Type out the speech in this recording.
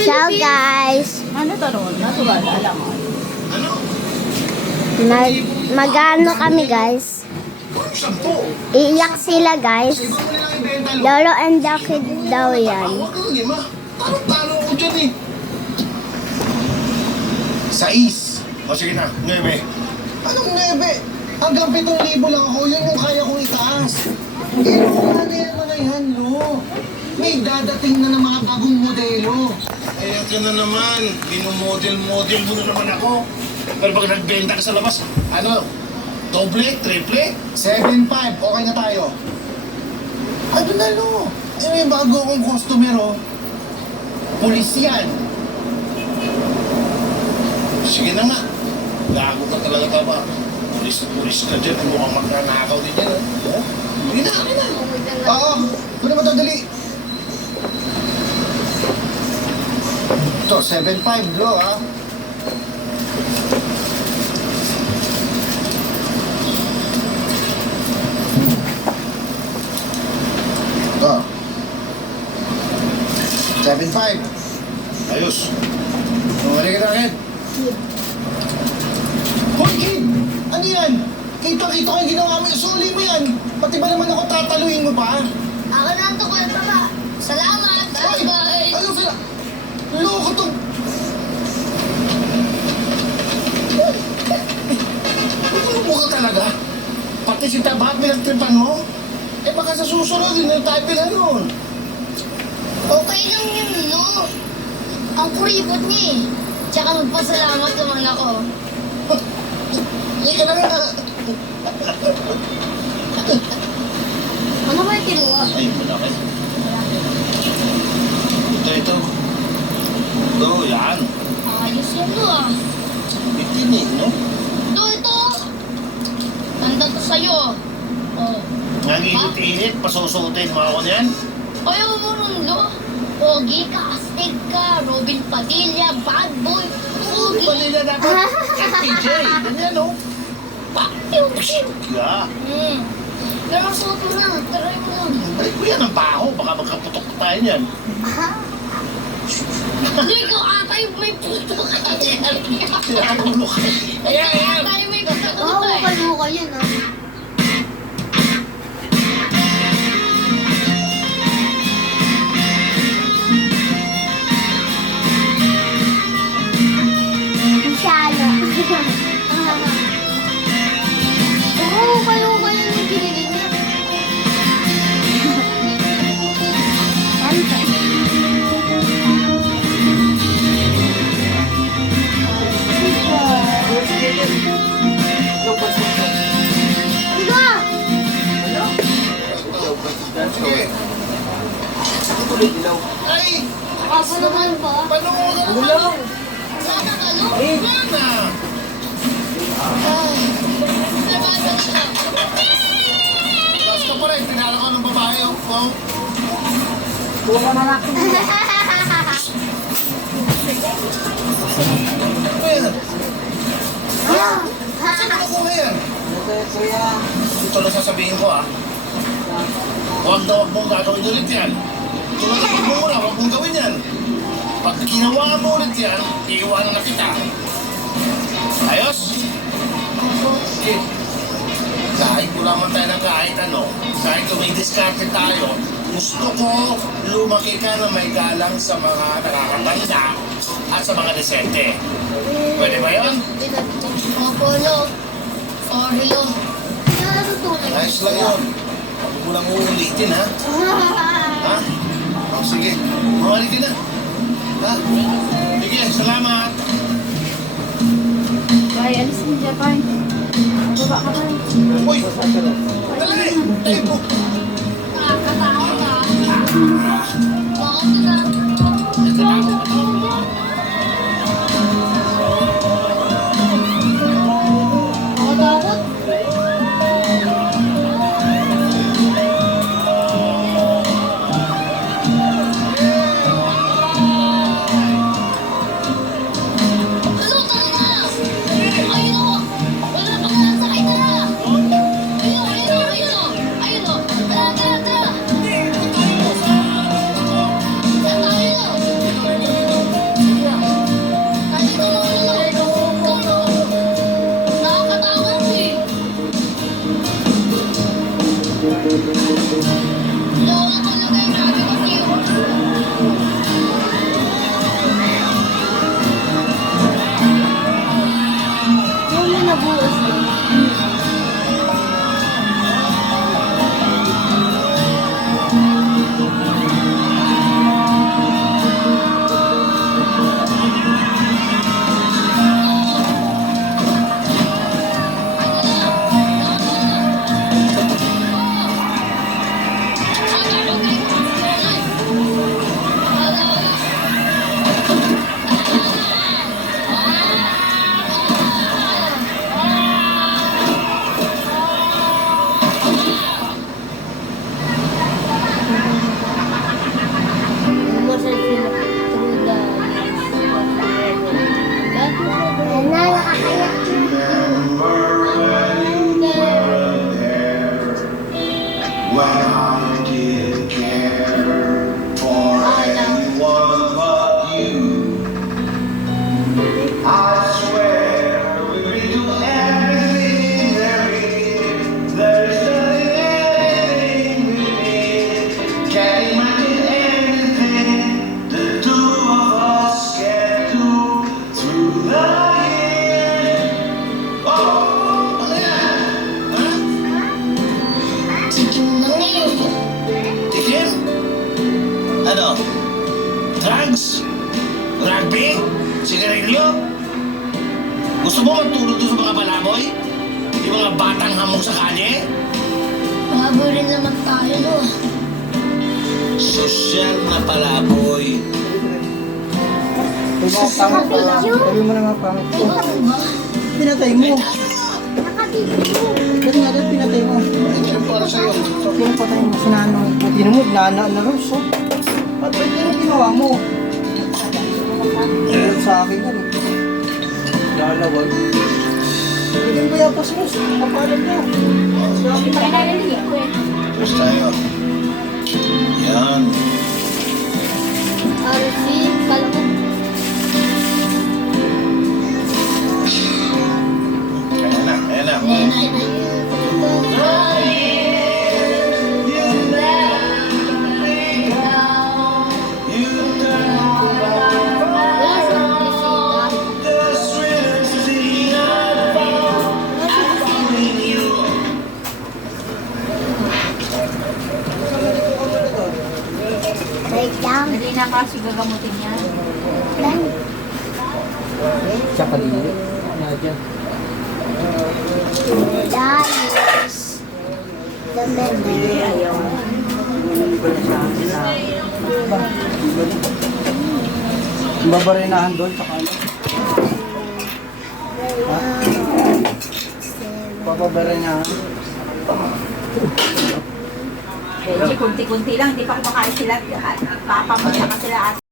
Ciao guys. Ano to ron? Natural, alam mo. Magano kami guys. Iiyak sila guys. Lolo and the kid daw yan. Talo ko dyan eh. 6. O sige na, 9. Anong 9? Hanggang 7,000 lang ako. Yun yung kaya kong itaas. Ano yan mga yan, Lo? May dadating na ng mga bagong modelo. Eh, ito na naman. Binumodel-model mo na naman ako. Pero pag nagbenta ka sa labas, ano? Doble? Triple? 7,500. Okay na tayo. Ano na, Lo? Eh, may bago akong customer, oh. Pulis yan. Sige na nga. Gago ka talaga ka ba? Pulis ka dyan. Mukhang magnanakaw din yan. Oh? Sige na, sige na. Oo. Ano ba ito? Dali. Ito, 7,500 Lo, ha? Ito. 7,500. Ayos. Bumalik ka na akin. Hoy, kid! Ano yan? Kita-kita ko yung ginawa mo. Suli mo yan. Pati ba naman ako tataluin mo pa? Ako na ito, Kuya Papa. Salamat. Hoy! Bye. Ano sila? Loko to. Ano ka talaga? Pati si Tabat pinagtripan mo? Eh baka sa susunod, hindi na tayo pinanon. Okay lang yun, Lo. Ang kuripot niya eh. Tsaka magpasalamat naman ako. Hindi ka na nga. Ano ba yung kinuha? Ay, malaki. Ito. Ito, yan. Ayos yan, Lo ah. Bitin eh, no? Ito. Tanda to sa'yo. Oh. Nanginit-init, pasusutin mo ako niyan. Ayaw mo nun, Lo. Pogi ka, astig ka, Robin Padilla, bad boy, pogi. Manila dapat FPJ. Ganyan, no? Bakit? Yeah. Pero suot mo na, try mo na. Balik ko yan ang baho. Baka magkaputok tayo niyan. Hindi ko ata yung may puto ka. Sinakulo ka. Ayan. Ata yung may puto ka. Oo, kaluka yan ah. Masyado. Oo, kaluka yan yung pinili niya. Ay! Kaso naman ba? Paano mo ka? Wala na ka, Lo? Wala na. Basta pa rin, tinala ko ng babae. Oh. Ano yan? Saan ako ngayon? Ito na sasabihin ko ah. Huwag na huwag mong gagawin ulit yan. Tulad mo muna, huwag mong gawin yan. Pag ginawa mo ulit yan, iiwanan na kita. Ayos? Okay. Kahit kulaman tayo ng kahit ano, kahit kung may diskarte tayo, gusto ko lumaki ka na may galang sa mga nakakatanda at sa mga desente. Pwede ba yun? Opo, Lo. Sorry, Lo. Ayos lang yun. Huwag mo lang uulitin, ha? Ha? O, sige. Mawali ka na. Ha? Sige, salamat. Bye, alis mo Japan. Baba ka pa. Uy! Dali! Tayo po! Nakakatakot ka. Bakit na? Ito lang. Nakatakot? Lo, tara na! Ayun o! Wala pa nga, sakay na! Ayun o! Ayun o! Ayun o! Tara, tara, tara! dance, rugby, sigarilyo. Gusto mo magtulog doon sa mga balaboy? Yung mga batang hamog sa kalye? Baboy rin naman tayo, no? Sosyal na palaboy. Sabi mo na nga pangit ko. Ikaw ba? Pinatay mo. Nakabibig. Kasi nga daw pinatay mo. Ito yung para sa'yo. So, pinapatay mo si nanong. Hindi mo, nana na rin. So, at ba't yun ang ginawa mo? Ayun sa akin yan. Lalawag. Hindi ko yapas mo. Kapalan mo. Tapos tayo. Yan. RC, kala ko. Ayan na, ayan na. Wala sa bisita. Wait lang. Hindi na kasi gagamutin niya. Lang. Tsaka dito. Nadyan. Dahil. The memory. Ayaw. Babarinahan doon. Tsaka ano. Papabarinahan. Kunti-kunti lang, hindi pa kumakain sila. Papamaya ka sila at